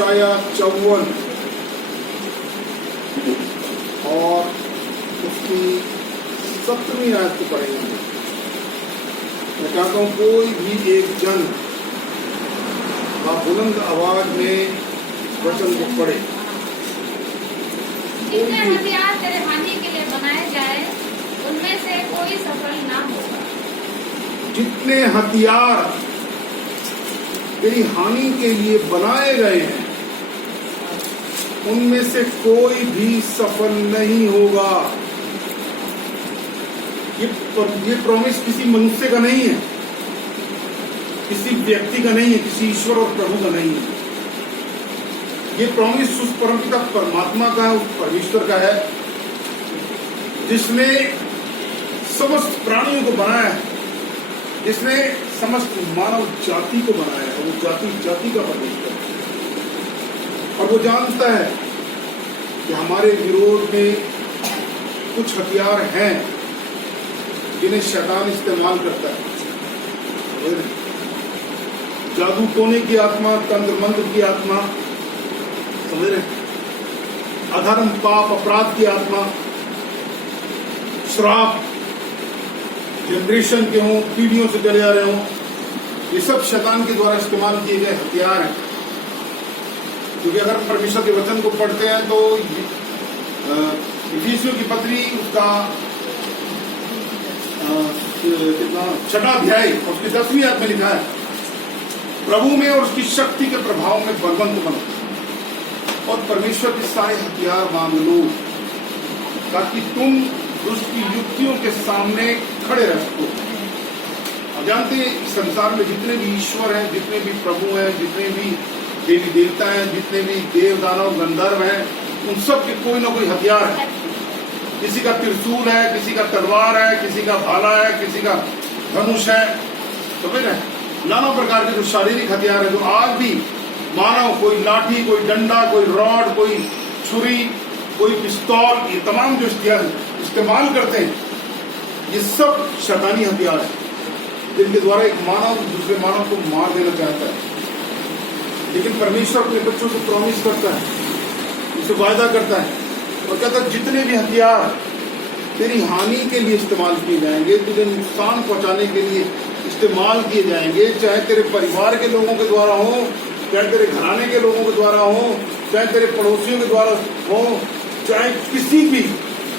यशाया 54 और उसकी 17वीं आयत को पढ़ेंगे। मैं चाहता हूं कोई भी एक जन बुलंद आवाज में वचन को पढ़े। जितने हथियार तेरे हानि के लिए बनाए जाए उनमें से कोई सफल ना होगा। जितने हथियार तेरी हानि के लिए बनाए गए हैं उनमें से कोई भी सफल नहीं होगा। ये प्रॉमिस किसी मनुष्य का नहीं है, किसी व्यक्ति का नहीं है, किसी ईश्वर और प्रभु का नहीं है। ये प्रॉमिस उस परमपिता परमात्मा का है, उस परमेश्वर का है जिसने समस्त प्राणियों को बनाया है, जिसने समस्त मानव जाति को बनाया है। वो जाति जाति का परमेश्वर है और वो जानता है कि हमारे विरोध में कुछ हथियार हैं जिन्हें शैतान इस्तेमाल करता है। जादू टोने की आत्मा, तंत्र मंत्र की आत्मा, समझ रहे, अधर्म पाप अपराध की आत्मा, श्राप जनरेशन के हों, पीढ़ियों से चले आ रहे हों, ये सब शैतान के द्वारा इस्तेमाल किए गए हथियार हैं। क्योंकि अगर हम परमेश्वर के वचन को पढ़ते हैं तो इफिसियों की पत्री उसका कितना 6वां अध्याय उसकी 10वीं आयत में लिखा है, प्रभु में और उसकी शक्ति के प्रभाव में बलवंत बनो और परमेश्वर के सारे हथियार बांध लो ताकि तुम दुष्ट की युक्तियों के सामने खड़े रह सको। अब जानते हैं इस संसार में जितने भी ईश्वर हैं, जितने भी प्रभु हैं, जितने भी देवी देवता हैं, जितने भी देव दानव गंधर्व हैं, उन सब के कोई ना कोई हथियार है। किसी का त्रिशूल है, किसी का तलवार है, किसी का भाला है, किसी का धनुष है, तो फिर नाना प्रकार के जो शारीरिक हथियार है जो आज भी मानव, कोई लाठी, कोई डंडा, कोई रॉड, कोई छुरी, कोई पिस्तौल, ये तमाम जो इस्तेमाल करते हैं, ये सब शैतानी हथियार है जिनके द्वारा एक मानव दूसरे मानव को मार देना चाहता है। लेकिन परमेश्वर अपने बच्चों से प्रॉमिस करता है, उसे वायदा करता है और कहता है जितने भी हथियार तेरी हानि के लिए इस्तेमाल किए जाएंगे, तुझे नुकसान पहुंचाने के लिए इस्तेमाल किए जाएंगे, चाहे तेरे परिवार के लोगों के द्वारा हो, चाहे तेरे घराने के लोगों के द्वारा हो, चाहे तेरे पड़ोसियों के द्वारा हो, चाहे किसी भी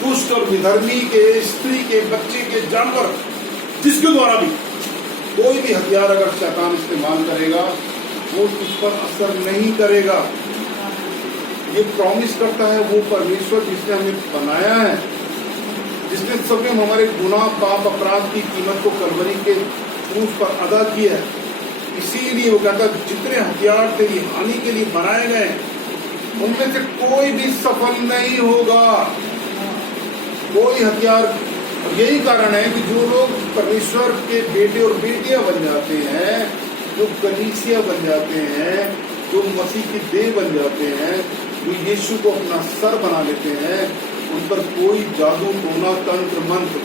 दुष्ट और विधर्मी के, स्त्री के, बच्चे के, जानवर, जिसके द्वारा भी कोई भी हथियार अगर शैतान इस्तेमाल करेगा वो उस पर असर नहीं करेगा। ये प्रॉमिस करता है वो परमेश्वर जिसने हमें बनाया है, जिसने सब में हमारे गुनाह पाप अपराध की कीमत को कलवरी के क्रूस पर अदा किया है। इसीलिए वो कहता है जितने हथियार तेरी हानि के लिए बनाए गए उनमें से कोई भी सफल नहीं होगा, कोई हथियार। और यही कारण है कि जो लोग परमेश्वर के बेटे और बेटियां बन जाते हैं, जो कलीसिया बन जाते हैं, जो मसीह की देह बन जाते हैं, जो यीशु को अपना सर बना लेते हैं, उन पर कोई जादू टोना तंत्र मंत्र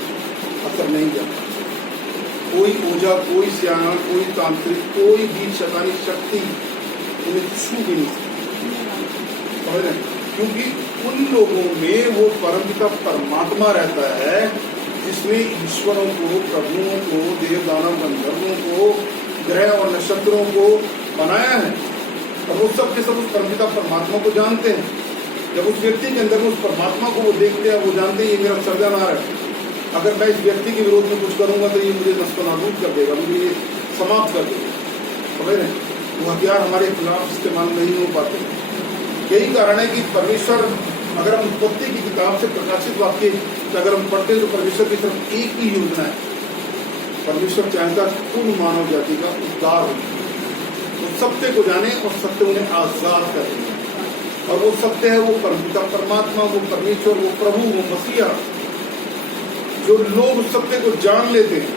असर नहीं करता। कोई ओझा, कोई सियाना, कोई तांत्रिक, कोई भी शैतानी शक्ति उन्हें छू भी नहीं सकती, क्योंकि उन लोगों में वो परमपिता परमात्मा रहता है जिसने ईश्वरों को, प्रभुओं को, देव दानव गंधर्वों को, ग्रह और नक्षत्रों को बनाया है। और वो सब के सब उस परमपिता परमात्मा को जानते हैं। जब उस व्यक्ति के अंदर उस परमात्मा को वो देखते हैं, वो जानते हैं ये मेरा सर्जनहार है, अगर मैं इस व्यक्ति के विरोध में कुछ करूंगा तो ये मुझे नस्तनाबूद कर देगा, मुझे ये समाप्त कर देगा। समझ रहे, वो हथियार हमारे खिलाफ इस्तेमाल नहीं हो पाते। यही कारण है कि परमेश्वर, अगर हम उत्पत्ति की किताब से प्रकाशित वाक्य अगर हम पढ़ते हैं तो परमेश्वर की तरफ एक ही योजना है। परमेश्वर चाहता कुल मानव जाति का उद्धार हो, वो सत्य को जाने और सत्य उन्हें आजाद कर दें। और वो सत्य है वो परमपिता परमात्मा, वो परमेश्वर, वो प्रभु, वो मसीहा। जो लोग उस सत्य को जान लेते हैं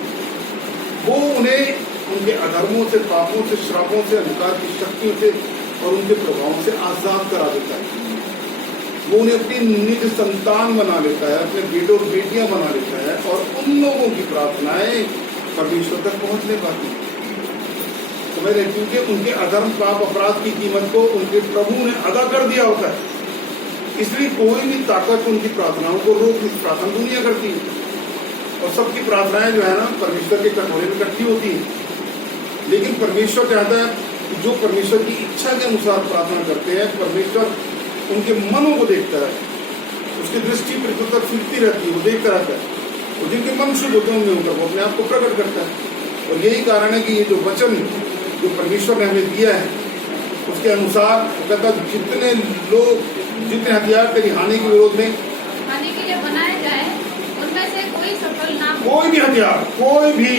वो उन्हें उनके अधर्मों से, पापों से, श्रापों से, अंधकार की शक्तियों से और उनके प्रभाव से आजाद करा देता है। वो उन्हें अपनी निज संतान बना लेता है, अपने बेटों और बेटियां बना लेता है और उन लोगों की प्रार्थनाएं परमेश्वर तक पहुंच नहीं पाती। समझ रहे, क्योंकि उनके अधर्म पाप अपराध की कीमत को उनके प्रभु ने अदा कर दिया होता है। इसलिए कोई भी ताकत उनकी प्रार्थनाओं को रोक नहीं, प्रार्थना दुनिया करती है और सबकी प्रार्थनाएं जो है ना परमेश्वर के कटोरे में इकट्ठी होती है। लेकिन परमेश्वर चाहता है कि जो परमेश्वर की इच्छा के अनुसार प्रार्थना करते हैं, परमेश्वर उनके मनों को देखता है, उसकी दृष्टि पृथ्वी तक फिरती रहती है, वो देखता रहता है और जिनके मन शुद्ध होते हैं उनमें होकर वो अपने आप को प्रकट करता है। और यही कारण है कि ये जो वचन जो परमेश्वर ने हमें दिया है उसके अनुसार वो कहता है जितने लोग, जितने हथियार तेरी हानि के विरोध में हानि के लिए बनाए जाए उनमें से कोई सफल ना हो। कोई भी हथियार, कोई भी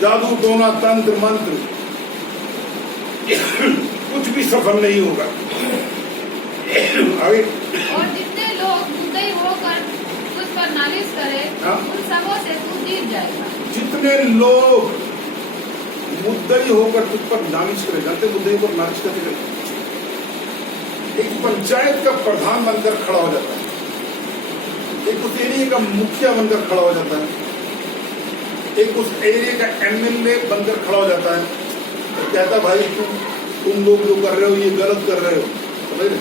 जादू टोना तंत्र मंत्र कुछ भी सफल नहीं होगा। आगे और जितने लोग मुद्दई होकर तुझ पर नालिश करे हाँ? उन सबों से तू जीत जाएगा। जितने लोग मुद्दई होकर तुझ पर नालिश करे, जानते मुद्दई पर नालिश करते रहते, एक पंचायत का प्रधान बनकर खड़ा हो जाता है, एक उस एरिया का मुखिया बनकर खड़ा हो जाता है, एक उस एरिया का एमएलए बनकर खड़ा हो जाता है और कहता भाई तुम लोग जो कर रहे हो ये गलत कर रहे हो। समझ रहे,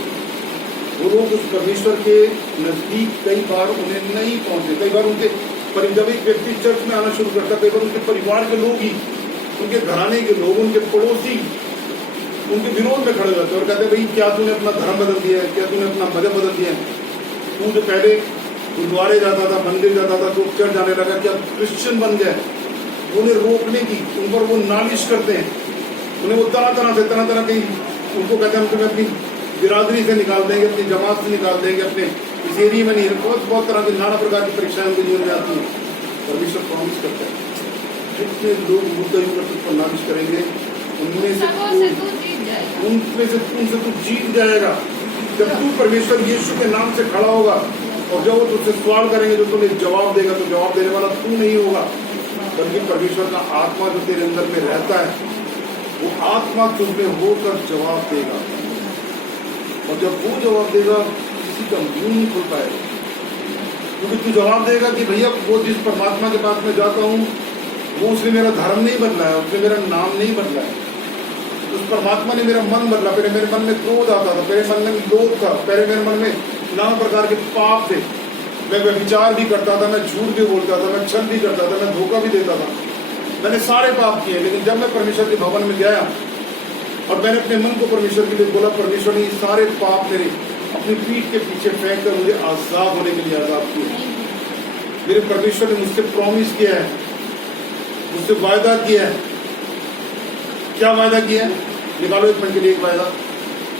वो लोग उस परमेश्वर के नजदीक कई बार उन्हें नहीं पहुंचे, कई बार उनके जब एक व्यक्ति चर्च में आना शुरू करता है, कई बार उनके परिवार के लोग ही, उनके घराने के लोग, उनके पड़ोसी उनके विरोध में खड़े होते हैं और कहते हैं भाई क्या तूने अपना धर्म बदल दिया है, क्या तूने अपना मजहब बदल दिया है, तू जो पहले गुरुद्वारे जाता था, मंदिर जाता था, तो चर्च जाने लगा, क्या क्रिश्चियन बन गया। उन्हें रोकने की, उन पर वो नालिश करते हैं, उन्हें वो तरह तरह की उनको कहते हैं हम तुम्हें अपनी बिरादरी से निकाल देंगे, अपनी जमात से निकाल देंगे, अपने इस एरिया में नहीं। बहुत तरह की नाना प्रकार की परीक्षाएं उनके जीवन में आती हैं। परमेश्वर प्रॉमिस करता है जितने लोग मुद्दे पर नालिश करेंगे उनमें से तुमसे तू जीत जाएगा। जब तू परमेश्वर यीशु के नाम से खड़ा होगा और जब वो तुझसे सवाल करेंगे जो तुम्हें जवाब देगा, तो जवाब देने वाला तू नहीं होगा बल्कि परमेश्वर का आत्मा जो तेरे अंदर में रहता है, वो आत्मा तुझमें होकर जवाब देगा। और जब वो जवाब देगा किसी का मुंह नहीं खुल पाएगा, क्योंकि तू जवाब देगा कि भैया वो जिस परमात्मा के पास मैं जाता हूँ वो उसने मेरा धर्म नहीं बदला है, उसने मेरा नाम नहीं बदला है, उस परमात्मा ने मेरा मन बदला। पहले मेरे मन में क्रोध आता था, पहले मन में लोभ था, पहले मेरे मन में नाना प्रकार के पाप थे, मैं व्यभिचार भी करता था, मैं झूठ भी बोलता था, मैं छल भी करता था, मैं धोखा भी देता था, मैंने सारे पाप किए। लेकिन जब मैं परमेश्वर के भवन में गया और मैंने अपने मन को परमेश्वर के लिए बोला, परमेश्वर ने सारे पाप मेरे अपनी पीठ के पीछे फेंक कर मुझे आजाद होने के लिए आजाद किया। मेरे परमेश्वर ने मुझसे प्रॉमिस किया है, मुझसे वायदा किया है। क्या वायदा किया है? निकालो एक मिनट के लिए एक वायदा।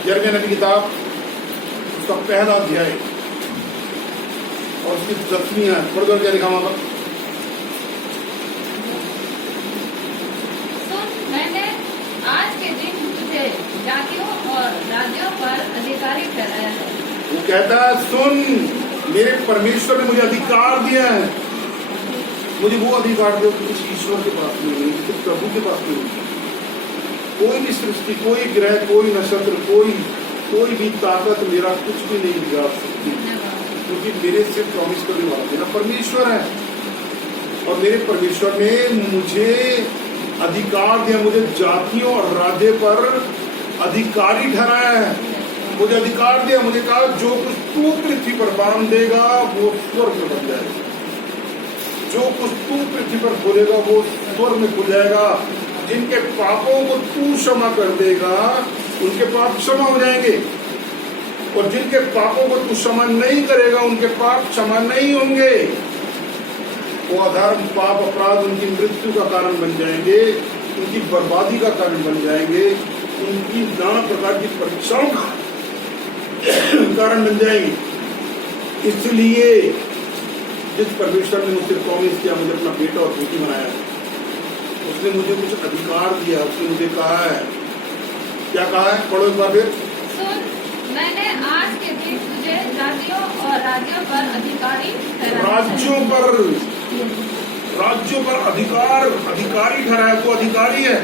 यिर्मयाह नबी की किताब उसका पहला अध्याय और उसकी 10वीं आयत पढ़कर क्या लिखा वहां पर? मैंने आज के दिन तुझे जातियों और राज्यों पर अधिकारी ठहराया है। वो कहता है सुन, मेरे परमेश्वर ने मुझे अधिकार दिया है, मुझे वो अधिकार दिया किसी ईश्वर के पास नहीं है, किसी प्रभु के पास नहीं है। कोई भी सृष्टि, कोई ग्रह, कोई नक्षत्र, कोई भी ताकत मेरा कुछ भी नहीं बिगाड़ सकती, क्योंकि मेरे से प्रॉमिस करने वाला मेरा परमेश्वर है। और मेरे परमेश्वर ने मुझे अधिकार दिया, मुझे जातियों और राज्य पर अधिकारी ठहराया है, मुझे अधिकार दिया, मुझे कहा जो कुछ तू पृथ्वी पर बांध देगा वो स्वर्ग में बन जाएगा, जो कुछ तू पृथ्वी पर खोलेगा वो स्वर्ग में खुल जाएगा। जिनके पापों को तू क्षमा कर देगा उनके पाप क्षमा हो जाएंगे, और जिनके पापों को तू क्षमा नहीं करेगा उनके पाप क्षमा नहीं होंगे। वो अधर्म, पाप, अपराध उनकी मृत्यु का कारण बन जाएंगे, उनकी बर्बादी का कारण बन जाएंगे, उनकी नाना प्रकार की परीक्षाओं का कारण बन जाएंगे। इसलिए जिस परमेश्वर ने मुझसे प्रॉमिस किया, मुझे अपना बेटा और बेटी बनाया, उसने मुझे कुछ अधिकार दिया। उसने मुझे कहा है, क्या कहा है? पढ़ो एक बार फिर। सुन, मैंने आज के दिन तुझे जातियों और राज्यों पर अधिकारी ठहराया। राज्यों पर अधिकारी ठहराया। वो अधिकारी है,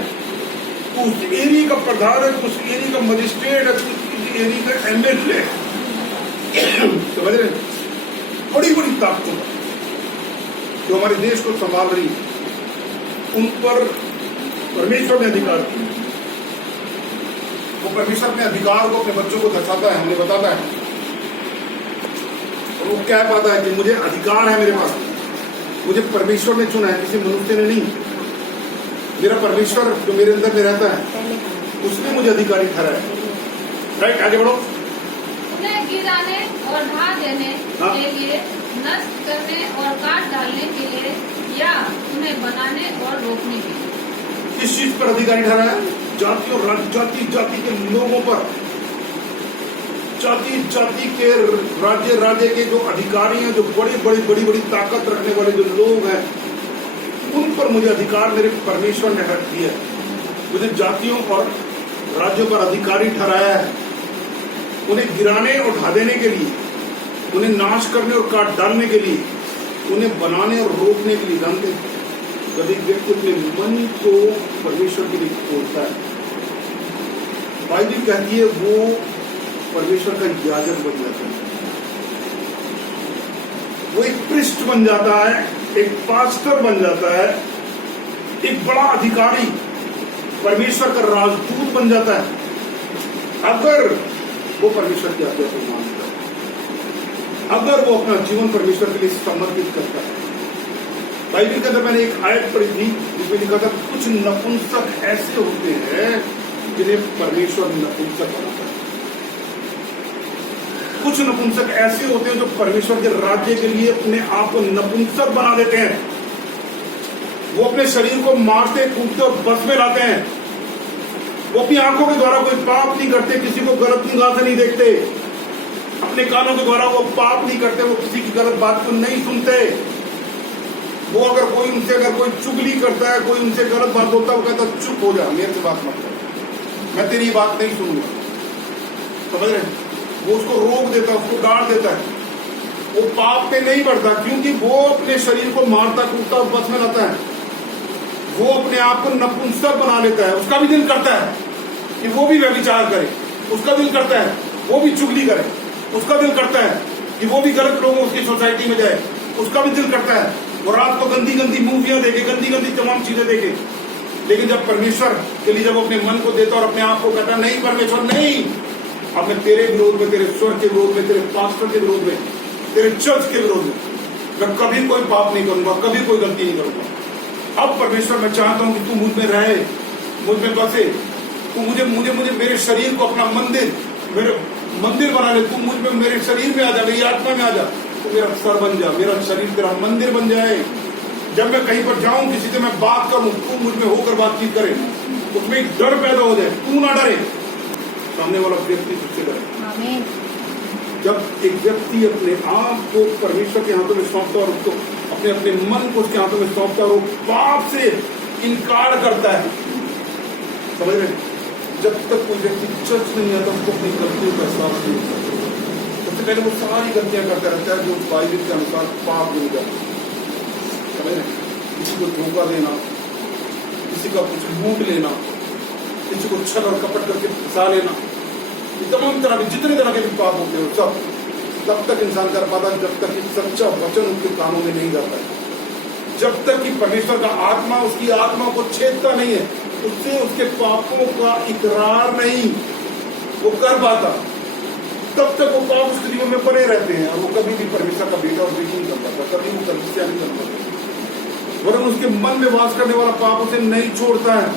उस एरिया का प्रधान है, उस एरिया का मजिस्ट्रेट है, उस एरिया का एमएलए है। समझ रहे? बड़ी बड़ी ताकतों जो हमारे देश को संभाल रही, उन पर परमेश्वर ने अधिकार दिया। वो परमेश्वर अपने अधिकार को अपने बच्चों को दर्शाता है, हमें बताता है। और वो क्या पाता है कि मुझे अधिकार है, मेरे पास, मुझे परमेश्वर ने चुना है, किसी मनुष्य ने नहीं। मेरा परमेश्वर जो मेरे अंदर में रहता है उसने मुझे अधिकारी ठहराया है। राइट, आगे बढ़ो। उन्हें गिराने और ढा देने के लिए, नष्ट करने और काट डालने के लिए, या उन्हें बनाने और रोकने के लिए। किस चीज पर अधिकारी ठहराया? जातियों, जाति जाति के लोगों पर, जाति जाति के, राज्य राज्य के जो अधिकारी हैं, जो बड़ी बड़ी ताकत रखने वाले जो लोग हैं, उन पर मुझे अधिकार मेरे परमेश्वर ने रख दिया है। मुझे जातियों और राज्यों पर अधिकारी ठहराया है, उन्हें गिराने और ढा देने के लिए, उन्हें नाश करने और काट डालने के लिए, उन्हें बनाने और रोकने के लिए। जानते हैं, जब एक व्यक्ति अपने मन को परमेश्वर के लिए खोलता है, बाइबल कहती है वो परमेश्वर का याजक बन जाता है, वो एक पृष्ठ बन जाता है, एक पास्टर बन जाता है, एक बड़ा अधिकारी, परमेश्वर का राजदूत बन जाता है, अगर वो परमेश्वर की आज्ञा को मानता है, अगर वो अपना जीवन परमेश्वर के लिए समर्पित करता है। बाइबल के अंदर मैंने एक आयत पढ़ी थी जिसमें लिखा था, कुछ नपुंसक ऐसे होते हैं जिन्हें परमेश्वर नपुंसक बनाता है। कुछ नपुंसक ऐसे होते हैं जो परमेश्वर के राज्य के लिए अपने आप को नपुंसक बना देते हैं। वो अपने शरीर को मारते कूटते और बस में लाते हैं। वो अपनी आंखों के द्वारा कोई पाप नहीं करते, किसी को गलत निगाह से नहीं देखते, अपने कानों के द्वारा वो पाप नहीं करते, वो किसी की गलत बात को नहीं सुनते। वो अगर कोई उनसे अगर कोई चुगली करता है, कोई उनसे गलत बात बोलता है, वो कहता है चुप हो जा, मेरे से बात मत कर, मैं तेरी बात नहीं सुनूंगा। समझ रहे? वो उसको रोक देता है, उसको डांट देता है। वो पाप पे नहीं बढ़ता क्योंकि वो अपने शरीर को मारता कूटता और बस में लाता है। वो अपने आप को नपुंसक बना लेता है। उसका भी दिल करता है कि वो भी व्यभिचार करे, उसका दिल करता है वो भी चुगली करे, उसका दिल करता है कि वो भी गलत लोगों की सोसाइटी में जाए, उसका भी दिल करता है वो रात को गंदी गंदी मूवियां देखे, गंदी गंदी तमाम चीजें देखे। लेकिन जब परमेश्वर के लिए जब अपने मन को देता और अपने आप को कहता नहीं परमेश्वर नहीं, अब मैं तेरे विरोध में, तेरे स्वर के विरोध में, तेरे पास्टर के विरोध में, तेरे चर्च के विरोध में मैं कभी कोई पाप नहीं करूंगा, कभी कोई गलती नहीं करूंगा। अब परमेश्वर मैं चाहता हूं कि तू मुझ में रहे, मुझ में बसे, तू मुझे मुझे मुझे मेरे शरीर को अपना मंदिर, मेरे मंदिर बना ले, तू मुझ में मेरे शरीर में आ जा, मेरी आत्मा में आ जा, तू मेरा सर बन जा, मेरा शरीर तेरा मंदिर बन जाए। जब मैं कहीं पर जाऊं, किसी से मैं बात करूं, तू मुझ में होकर बातचीत करे, उसमें एक डर पैदा हो जाए, तू ना डरे, सामने वाला व्यक्ति तुझसे डरे। जब एक व्यक्ति अपने आप को परमेश्वर के हाथों में सौंपता और उसको अपने अपने मन को उसके हाथों में सौंपता और वो पाप से इनकार करता है, समझ रहे? जब तक कोई व्यक्ति चर्च में नहीं आता उसको अपनी गलतियों का एहसास नहीं होता। सबसे पहले वो सारी गलतियां करता रहता है जो बाइबल के अनुसार पाप नहीं जाता, समझ रहे? किसी को धोखा देना, किसी का कुछ लूट लेना, किसी को छल और कपट करके फंसा लेना, ये तमाम तरह के जितने तरह के भी पाप होते हैं सब तब तक इंसान कर पाता है जब तक कि सच्चा वचन उसके कानों में नहीं जाता है, जब तक कि परमेश्वर का आत्मा उसकी आत्मा को छेदता नहीं है, उससे उसके पापों का इकरार नहीं वो कर पाता, तब तक वो पाप उसके जीवन में बने रहते हैं और वो कभी भी परमेश्वर का बेटा और बेटी नहीं कर पाता, कभी वो कलीसिया नहीं कर पाता, वरन उसके मन में वास करने वाला पाप उसे नहीं छोड़ता है।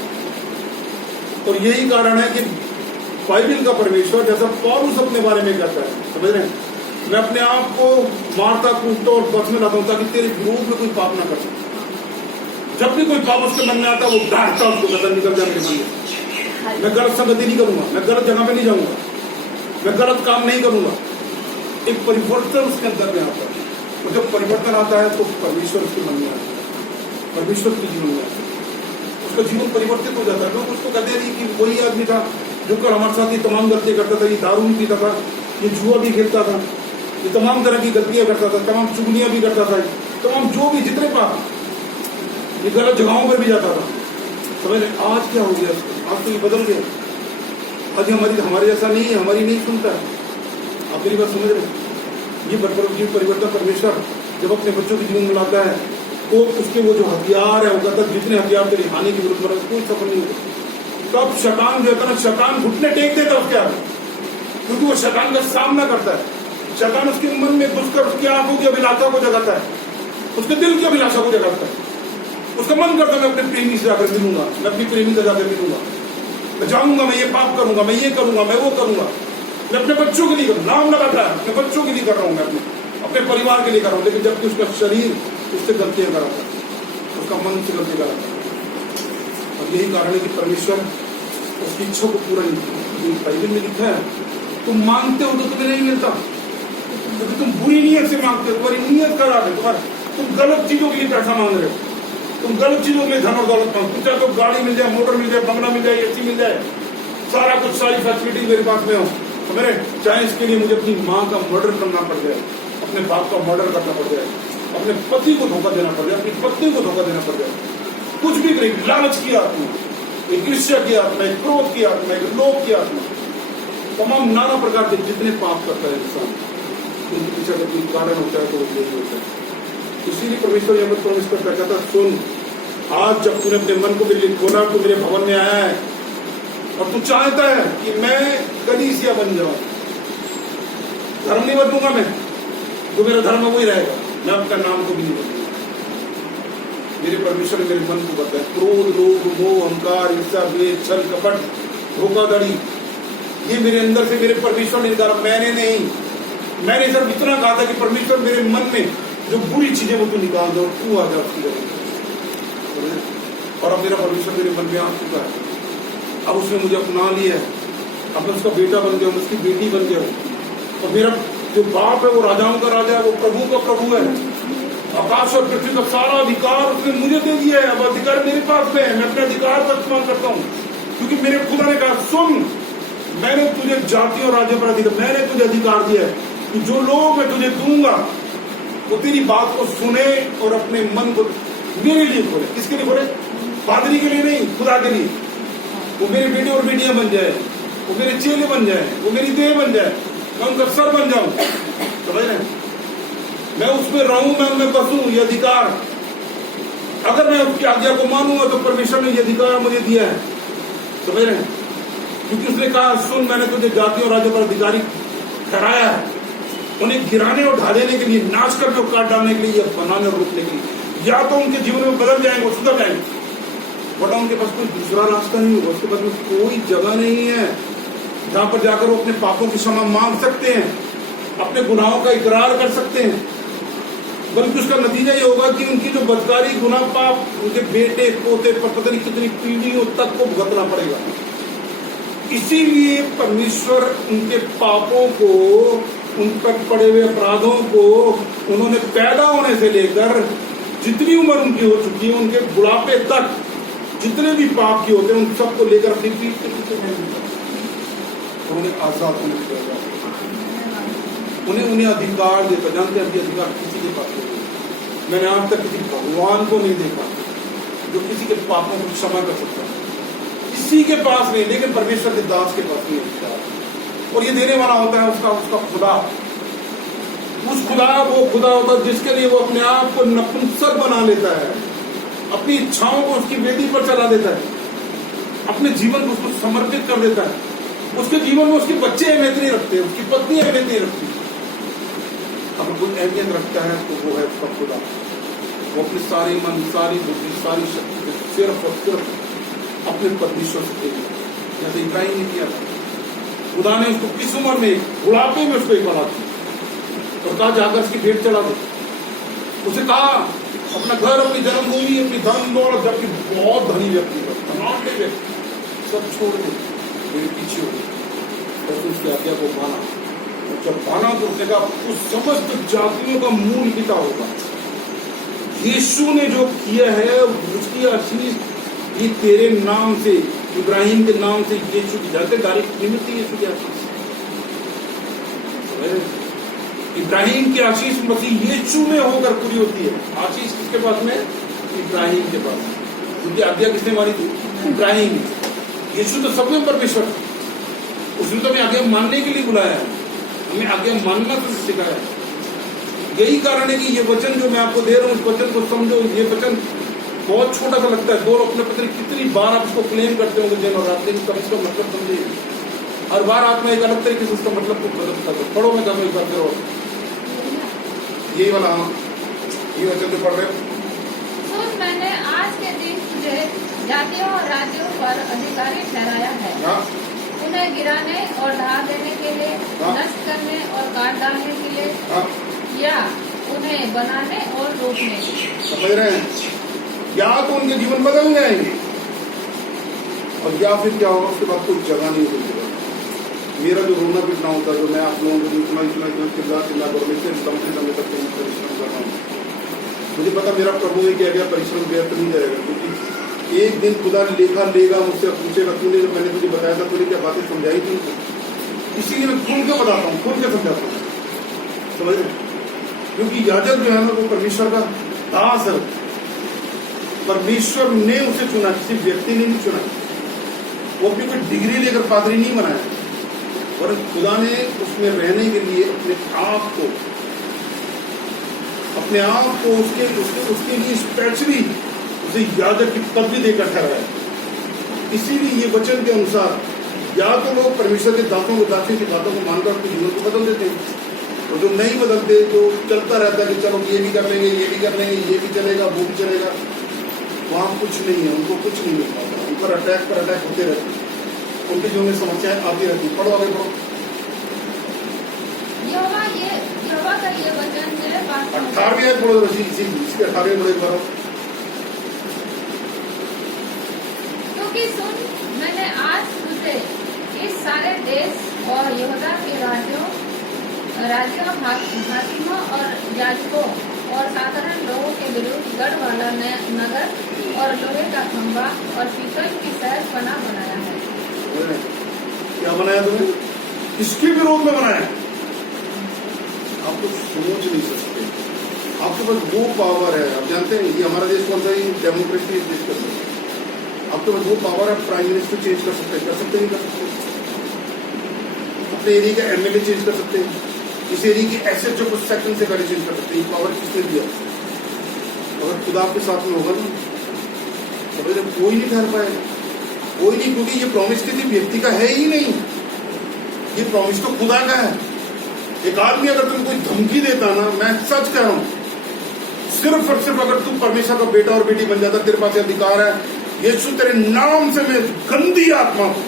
और यही कारण है कि बाइबल का परमेश्वर जैसा पौलुस अपने बारे में कहता है, समझ रहे हैं, मैं अपने आप को मारता कूटता और बस में लाता हूं ताकि तेरे विरोध में कोई पाप ना कर सके। जब भी कोई पाप उसके मन में आता वो डांटता उसको, कदम निकल जाए मेरे मन में, मैं गलत संगति नहीं करूंगा, मैं गलत जगह पे नहीं जाऊंगा, मैं गलत काम नहीं करूंगा। एक परिवर्तन उसके अंदर में आता है और जब परिवर्तन आता है तो परमेश्वर उसके मन में आता है, परमेश्वर के जीवन में आता है, उसका जीवन परिवर्तित हो जाता है। लोग उसको कहते हैं कि वही आदमी था जो कर हमारे साथ ये तमाम गलतियां करता था, ये दारू भी पीता था, ये जुआ भी खेलता था, ये तमाम तरह की गलतियां करता था, तमाम चुगलियां भी करता था, तमाम जो भी जितने पाप, ये गलत जगहों पर भी जाता था। समझ रहे? आज क्या हो गया? आज तो ये बदल गया, आज हमारे जैसा नहीं है, हमारी नहीं सुनता है। आप मेरी बात समझ रहे? ये परिवर्तन परमेश्वर जब अपने बच्चों के जीवन में लाता है तो उसके वो जो हथियार है वो कहता है जितने हथियार तेरी हानि के विरुद्ध में कोई सफल नहीं होता, तब शैतान जो है ना, शैतान घुटने टेक देता है उसके आगे, क्योंकि वो शैतान का सामना करता है। शैतान उसके मन में घुसकर उसकी आंखों की अभिलाषा को जगाता है, उसके दिल की अभिलाषा को जगाता है। उसका मन करता है मैं अपने प्रेमी से जाकर मिलूंगा, मैं अपनी प्रेमी से जाकर मिलूंगा, मैं जाऊंगा, मैं ये पाप करूंगा, मैं ये करूंगा, मैं वो करूंगा। मैं अपने बच्चों के लिए नाम लगाता है, अपने बच्चों के लिए कर रहा हूं, मैं अपने परिवार के लिए कर रहा हूं, लेकिन जबकि उसका शरीर उससे गलतियां कराता है, उसका मन से गलती कराता है। और यही कारण है कि परमेश्वर उसकी इच्छा को पूरा नहीं। बाइबल में लिखा है तुम मांगते हो तो तुम्हें नहीं मिलता, क्योंकि तुम बुरी नीयत से मांगते हो, तुम्हारी नीयत खराब है, तुम्हारा तुम गलत चीजों के लिए पैसा मांग रहे हो, तुम गलत चीजों के लिए धन और दौलत मांग। तुम चाहे तो गाड़ी मिल जाए, मोटर मिल जाए, बंगला मिल जाए, एसी मिल जाए, सारा कुछ, सारी फैसिलिटी मेरे पास में हो, तो मेरे चाहे इसके लिए मुझे अपनी माँ का मर्डर करना पड़ जाए, अपने बाप का मर्डर करना पड़ जाए, अपने पति को धोखा देना पड़ जाए, अपनी पत्नी को धोखा देना पड़ जाए, कुछ भी करे, लालच की आत्मा, एक ईर्ष्या की आत्मा, एक क्रोध की आत्मा, एक लोभ की आत्मा, तमाम नाना प्रकार के जितने पाप करता है इंसान, उनके पीछे अगर कोई कारण होता है तो वो यही होता है। इसीलिए परमेश्वर यहाँ पर प्रॉमिस करता कहता, सुन, आज जब तूने अपने मन को मेरे लिए खोला, तो मेरे भवन में आया है और तू चाहता है कि मैं कलीसिया बन जाऊं। धर्म नहीं बदलूंगा मैं, तो मेरा धर्म वही रहेगा, मैं आपका नाम को भी नहीं बदलूंगा। मेरे परमेश्वर ने मेरे मन को बताया, क्रोध, लोभ, मोह, अहंकार, ईर्ष्या, द्वेष, छल, कपट, धोखाधड़ी, ये मेरे अंदर से मेरे परमेश्वर ने निकाला, मैंने नहीं। मैंने सिर्फ इतना कहा था कि परमेश्वर मेरे मन में जो बुरी चीजें वो तू निकाल दो, तू आ जा उसकी जगह। और अब मेरा परमेश्वर मेरे मन में आ चुका है, अब उसने मुझे अपना लिया है, अब मैं उसका बेटा बन गया हूँ, उसकी बेटी बन गया हूँ। और मेरा जो बाप है वो राजाओं का राजा है, वो प्रभु का प्रभु है। आकाश और पृथ्वी का सारा अधिकार उसने मुझे दे दिया है, अब अधिकार मेरे पास में है, मैं अपने अधिकार का इस्तेमाल करता हूँ, क्योंकि मेरे खुदा ने कहा, सुन, मैंने तुझे जातियों और राज्यों पर अधिकार, मैंने तुझे अधिकार दिया है कि जो लोग मैं तुझे दूंगा वो तेरी बात को सुने और अपने मन को मेरे लिए खोले। किसके लिए खोले? पादरी के लिए नहीं, खुदा के लिए। वो मेरे बेटे और बेटियां बन जाए, वो मेरे चेले बन जाए, वो मेरी देह बन जाए, मैं उनका सर बन जाऊं, समझ रहे? मैं उसमें रहूं, मैं उनमें बसूं, ये अधिकार। अगर मैं उसकी आज्ञा को मानूंगा तो परमेश्वर ने ये अधिकार मुझे दिया है, समझ रहे? क्योंकि उसने कहा, सुन, मैंने तुझे जातियों और राज्यों पर अधिकारी ठहराया है, उन्हें गिराने और ढा देने के लिए, नाश करके और काट डालने के लिए, बनाने और रोकने के लिए। या तो उनके जीवन में बदल जाएंगे, वो सुधर जाएंगे, वरना उनके पास कोई दूसरा रास्ता नहीं होगा, उसके पास में कोई जगह नहीं है जहां पर जाकर वो अपने पापों की क्षमा मांग सकते हैं, अपने गुनाहों का इकरार कर सकते हैं। बल्कि उसका नतीजा ये होगा कि उनकी जो बदकारी, गुनाह, पाप, उनके बेटे पोते पर पता नहीं कितनी पीढ़ियों तक को भुगतना पड़ेगा। इसीलिए परमेश्वर उनके पापों को, उन पर पड़े हुए अपराधों को, उन्होंने पैदा होने से लेकर जितनी उम्र उनकी हो चुकी है, उनके बुढ़ापे तक जितने भी पाप किए होते हैं, उन सबको लेकर अपनी पीठ के पीछे उन्हें आजाद होने दिया, उन्हें अधिकार देता। जानते हैं, अधिकार किसी के पास नहीं। मैंने आज तक किसी भगवान को नहीं देखा जो किसी के पापों को क्षमा कर सकता है, किसी के पास नहीं, लेकिन परमेश्वर के दास के पास नहीं होता। और ये देने वाला होता है उसका खुदा। उस खुदा, वो खुदा होता है जिसके लिए वो अपने आप को नपुंसक बना लेता है, अपनी इच्छाओं को उसकी वेदी पर चला देता है, अपने जीवन को उसको समर्पित कर देता है। उसके जीवन में उसके बच्चे अहमियत नहीं रखते, उसकी पत्नी अहमियत नहीं रखती। अगर कोई अहमियत रखता है तो वो है उसका खुदा। वो अपने सारे मन, सारी बुद्धि, सारी शक्ति सिर्फ और सिर्फ अपने परमेश्वर से देगी, जैसे इब्राहिम ने किया था। खुदा ने उसको किस उम्र में, बुढ़ापे में उसको एक औलाद दी और कहा जाकर उसकी भेंट चढ़ा दे। उसे कहा अपना घर, अपनी जन्मभूमि, अपनी धन दौलत, जबकि बहुत धनी व्यक्ति था, सब छोड़ दे, मेरे पीछे हो गए। और उसकी आज्ञा को माना, और जब माना तो उसने कहा उस समस्त जातियों का मूल पिता होगा। यीशु ने जो किया है उसकी आशीष ये तेरे नाम से, इब्राहिम के नाम से यीशु की जाते डायरेक्ट नहीं मिलती। यीशु की आशीष, इब्राहिम की आशीष मसीह यीशु में होकर पूरी होती है। आशीष किसके पास में? इब्राहिम के पास। क्योंकि आज्ञा किसने मानी थी? इब्राहिम। यीशु तो सब में परमेश्वर, उसने तो हमें आज्ञा मानने के लिए बुलाया है, हमें आज्ञा मानना तो सिखाया है। यही कारण है कि ये वचन जो मैं आपको दे रहा हूँ, इस वचन को समझो। ये वचन बहुत छोटा सा लगता है, दो अपने पता नहीं कितनी बार आप इसको क्लेम करते होंगे दिन और रात, लेकिन कब इसका मतलब समझिए। हर बार आत्मा एक अलग तरीके से उसका मतलब को बदलता है। पढ़ो मैं कभी करते रहो यही वाला। ये वचन तो पढ़ रहे हो। सुन, मैंने आज के दिन तुझे जातियों और राज्यों पर अधिकारी ठहराया है। हाँ, उन्हें गिराने और ढा देने के लिए, हाँ। नष्ट करने और काट डालने के लिए, हाँ, या उन्हें बनाने और रोकने के लिए। समझ रहे हैं? या तो उनके जीवन बदल जाएंगे और या फिर क्या होगा, उसके बाद कोई जगह नहीं होगी। मेरा जो रोना पीटना होता है, जो मैं आप लोगों को इतना इतना इतना चिल्ला कर लेते लंबे समय तक परिश्रम कर रहा हूँ, मुझे पता मेरा प्रभु ने क्या गया परिश्रम व्यर्थ नहीं जाएगा, क्योंकि एक दिन खुदा लेखा लेगा मुझसे, पूछेगा तूने जब मैंने तुझे बताया था तूने क्या बातें समझाई थी। इसीलिए मैं खुल के बताता हूँ, खुल के समझाता हूँ, समझ रहे? क्योंकि याजक जो है ना वो परमेश्वर का दास है। परमेश्वर ने उसे चुना, किसी व्यक्ति ने नहीं चुना। वो अपनी कोई डिग्री लेकर पादरी नहीं बनाया, और खुदा ने उसमें रहने के लिए अपने आप को उसके लिए स्पेशली उसे याजक की पदवी देकर ठहराया। इसीलिए ये वचन के अनुसार या तो लोग परमेश्वर के दासों की बातों को मानकर अपने जीवन को बदल देते हैं, और जो नहीं बदलते, जो चलता रहता है कि चलो ये भी कर लेंगे, ये भी कर लेंगे, ये भी चलेगा, वो भी चलेगा, वहां कुछ नहीं है, उनको कुछ नहीं मिल पाता। उन पर अटैक होते रहते हैं, उनके जीवन में समस्याएं आती रहती। पढ़ो आगे पढ़ो। यहोवा का ये वचन मेरे पास 18वीं आयत पढ़ो, इसके 18वीं पढ़ो एक बार। क्योंकि सुन, मैंने आज तुझे इस सारे देश और यहूदा के राज्यों हाकिमों और याजकों और साधारण लोगों के विरुद्ध गढ़ वाला नगर और लोहे का खंभा और पीतल की सहस्त्रपना बनाया है। क्या बनाया तुमने? किसके विरोध में बनाया? आप तो सोच नहीं सकते। आपके पास वो पावर है, आप जानते हैं ये हमारा देश कौन सा है, डेमोक्रेसी देश कर सकते हैं। आपके पास वो पावर है, प्राइम मिनिस्टर चेंज कर सकते हैं, कर सकते हैं। अपने एरिया का एमएलए चेंज कर सकते हैं, इस एरिया की एसेट जो कुछ सेकंड से पहले चेंज कर सकते हैं। ये पावर किसने दिया? अगर खुदा आपके साथ में होगा ना, तो कोई नहीं ठहर पाएगा, कोई नहीं, क्योंकि ये प्रॉमिस किसी व्यक्ति का है ही नहीं, ये प्रॉमिस तो खुदा का है। एक आदमी अगर तुम कोई धमकी देता ना, मैं सच कह रहा हूं, सिर्फ और सिर्फ अगर तुम परमेश्वर का बेटा और बेटी बन जाता, तेरे पास अधिकार है, यीशु तेरे नाम से मैं गंदी आत्मा को,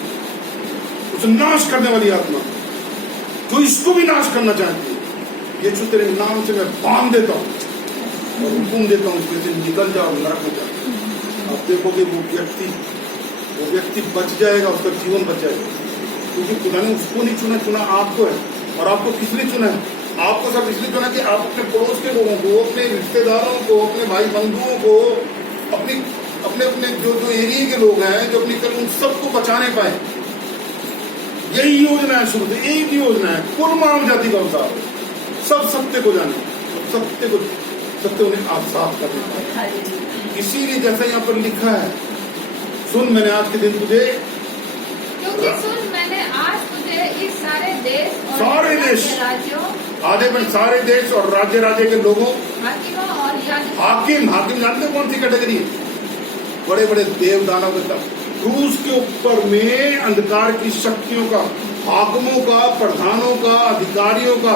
उसे नाश करने वाली आत्मा जो इसको भी नाश करना चाहती है, यीशु तेरे नाम से मैं बांध देता हूं और हुक्म देता हूं उसमें से निकल जाओ, नरक में जाओ। आप देखोगे वो व्यक्ति बच जाएगा, उसका जीवन बच जाएगा, क्योंकि खुदा ने उसको नहीं चुना आपको है। और आपको किसने चुना है? आपको सब इसलिए चुना कि आप अपने पड़ोस के लोगों को, अपने रिश्तेदारों को, अपने भाई बंधुओं को, अपने जो एरिया के लोग हैं, जो अपनी उन सबको बचाने पाए। यही योजना है शुरू से, एक योजना है, कुल मानव जाति का उद्धार, सब सत्य को जाने, सत्य उन्हें आजाद करने पाए। इसीलिए जैसा यहाँ पर लिखा है, सुन मैंने आज के दिन तुझे, क्योंकि सुन मैंने आज तुझे इस सारे देश राज्यों, आधे में सारे देश और राज्य के लोगों, हाकिमों और हाकिम जानते हो कौन सी कैटेगरी है? बड़े बड़े देव दानव के क्रूस के ऊपर में अंधकार की शक्तियों का, हाकिमों का, प्रधानों का, अधिकारियों का,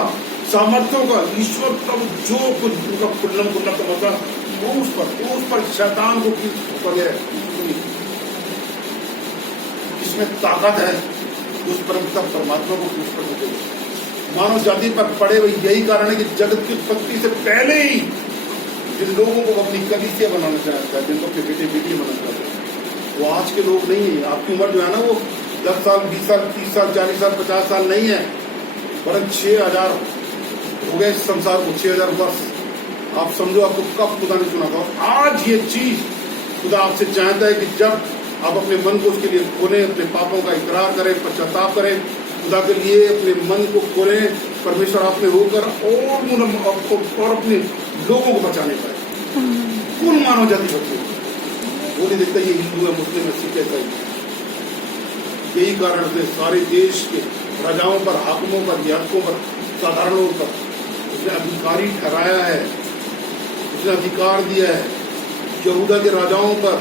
सामर्थ्यों का, ईश्वर तब जो कुछ उनका कुल्लम का मतलब क्रूस पर शैतान को ऊपर है, इसमें ताकत है, उस परमात्मा को क्रूस पर मुझे मानव जाति पर पड़े हुए। यही कारण है कि जगत की उत्पत्ति से पहले ही जिन लोगों को अपनी कलीसिया बनाना चाहता है, जिनको अपने बेटे बेटी बनाना चाहता है, वो आज के लोग नहीं है। आपकी उम्र जो है ना वो 10 साल, 20 साल, 30 साल, 40 साल, 50 साल नहीं है, वरन 6000 हो गए इस संसार को, 6000 वर्ष। आप समझो आपको कब खुदा ने चुना था। आज ये चीज खुदा आपसे चाहता है कि जब आप अपने मन को उसके लिए खोलें, अपने पापों का इकरार करें, पश्चाताप करें, खुदा के लिए अपने मन को खोलें, परमेश्वर आप में होकर और अपने लोगों को बचाने पाए, कुल मानव जाति बचे। वो नहीं देखता ये हिंदू है, मुस्लिम है, सिख है, यही कारण से सारे देश के राजाओं पर, हाकिमों पर, याजकों पर, साधारणों पर उसने अधिकारी ठहराया है, उसने अधिकार दिया है यहूदा के राजाओं पर।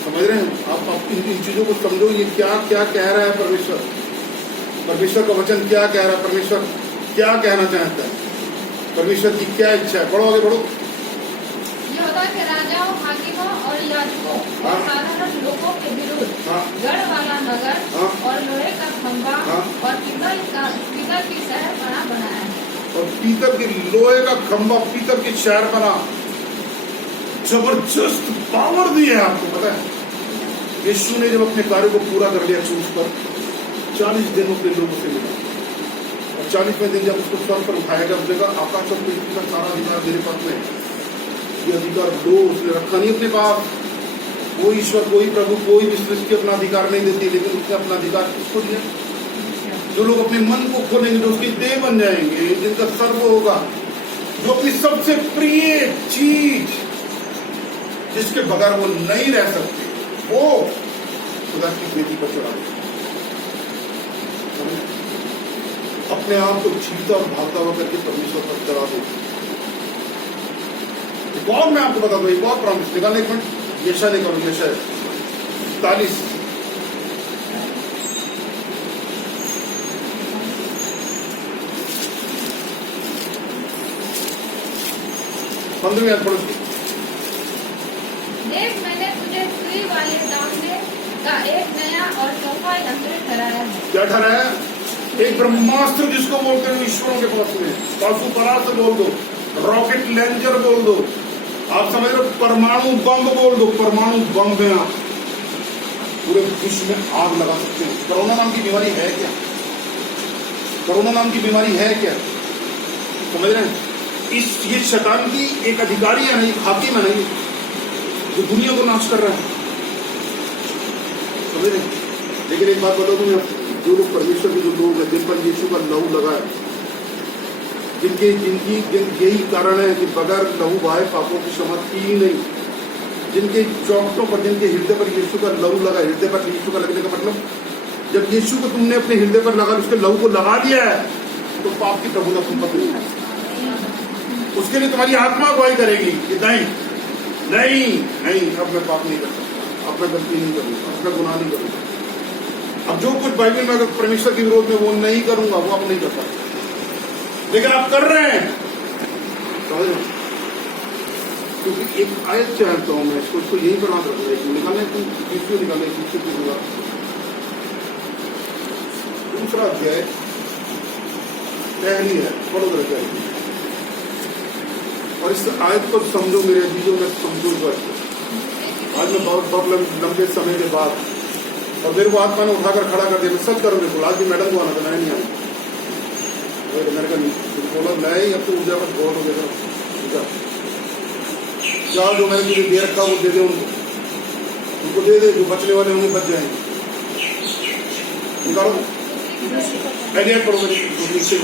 समझ रहे हैं आप इन चीजों को समझो, ये क्या क्या कह रहा है परमेश्वर। परमेश्वर का वचन क्या कह रहा है, परमेश्वर क्या कहना चाहता है, परमेश्वर की क्या इच्छा है। बढ़ो आगे बढ़ो। यहूदा के राजाओं, हाकिमों और याजकों और साधारण लोगों के विरुद्ध गढ़ वाला नगर और लोहे का खंभा और पीतल की शहरपनाह बनाया है। और पीतल की लोहे का खंभा, पीतल की शहरपनाह, जबरदस्त पावर दी है आपको पता है। यीशु ने जब अपने कार्य को पूरा कर लिया क्रूस पर, 40 दिनों के लोगों से मिला और 40वें दिन जब उसको स्वर्ग पर उठाया गया, उसने कहा आकाश और पृथ्वी का सारा अधिकार मेरे पास में, ये अधिकार दो उसने रखा नहीं अपने पास। कोई ईश्वर, कोई प्रभु, कोई भी सृष्टि अपना अधिकार नहीं देती, लेकिन उसने अपना अधिकार किसको दिया? जो लोग अपने मन को खोलेंगे, जो उसके देह बन जाएंगे, जिनका सर्व होगा, जो अपनी सबसे प्रिय चीज जिसके बगैर वो नहीं रह सकते, वो खुदा की बेटी पर चढ़ा देते। अपने आप को जीता और भागता हुआ करके परमेश्वर पर चढ़ा दो। एक और मैं आपको बता दूं, एक और प्रॉमिस निकालने, एक मिनट यशा निकालो, यशा 40 15वीं आयत पढ़ो। देख, मैंने तुझे स्त्री वाले दामने का एक नया और चौथा यंत्र ठहराया है। क्या ठहराया? एक ब्रह्मास्त्र जिसको बोलते हैं ईश्वरों के पास में, पाशुपरास्त्र बोल दो, रॉकेट लॉन्चर बोल दो, आप समझ रहे हो, परमाणु बम बोल दो, परमाणु बम में आप पूरे विश्व में आग लगा सकते हैं। कोरोना नाम की बीमारी है क्या? कोरोना नाम की बीमारी है क्या? समझ रहे हैं? ये शैतान की एक अधिकारी है, नहीं हाकिम है, नहीं जो दुनिया को नाश कर रहा है। समझ रहे? लेकिन एक बात बताओ तुम्हें, जो लोग परमेश्वर के जो लोग हैं, जिन पर यीशु का लहू लगा है, जिनकी यही कारण है कि बगैर लहू बहाए पापों की क्षमा की ही नहीं, जिनके चौखटों पर, जिनके हृदय पर यीशु का लहू लगा, हृदय पर यीशु का लगने का मतलब, जब यीशु को तुमने अपने हृदय पर लगा, उसके लहू को लगा दिया है, तो पाप की प्रभुता तुम पर नहीं है। उसके लिए तुम्हारी आत्मा गवाही करेगी कि नहीं नहीं नहीं, अब मैं पाप नहीं कर सकता, अब मैं गलती नहीं करूंगा, अब मैं गुनाह नहीं करूंगा, अब जो कुछ बाइबल में अगर परमेश्वर के विरोध में वो नहीं करूंगा, वो आप नहीं कर सकते, लेकिन आप कर रहे हैं। क्योंकि एक आयत चाहता हूं मैं, इसको यही बना रखना है, निकालने दूसरी निकालने दूसरा अध्याय पहली है, पढ़ो अध्याय, और इस आयत को समझो मेरे अजीजों में, समझूंगा आज मैं बहुत लंबे समय के बाद, और मेरे को आत्मा ने उठाकर खड़ा कर दिया, मैं सब करूँ बिल्कुल। आज भी मैडम को आना था, नहीं आया, मैंने कहा बोला नहीं, अब तो ऊर्जा पर बहुत हो गया, जाओ जो मैंने तुझे दे रखा वो दे दे उनको दे दे, जो बचने वाले होंगे बच जाएंगे। निकालो पहले पढ़ो, नीचे